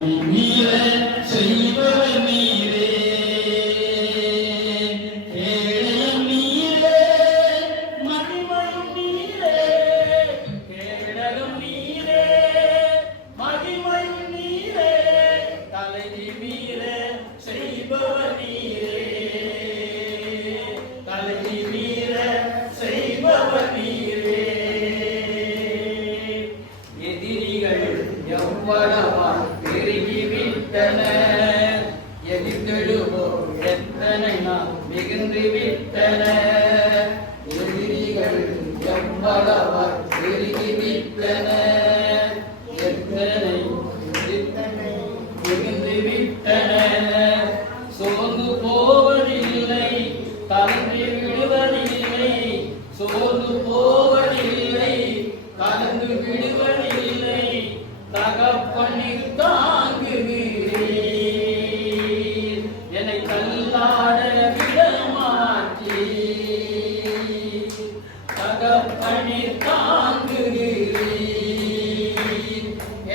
நீரே செய்பவர் நீரே கேடயம் நீரே மகிமையும் நீரே கேடகம் நீரே மகிமையும் நீரே தலைவி நீரே செய்பவர் நீரே தலைவி நீரே செய்பவர் நீரே எதிரிகள் எவ்வளவா எதிர்த்தெழுவோம் எத்தனை நாம் மிகுந்து விட்டன எதிரிகள் எவ்வளவா பெருகி விட்டன எத்தனை மிகுந்து விட்டன சோர்ந்து போவதில்லை கலந்து விடுவதில்லை சோர்ந்து போவதில்லை கலந்து விடுவதில்லை தகப்பனில் தாங்குகிறேன் என்னை தள்ளாட விட மாட்டேன் தகப்பனில்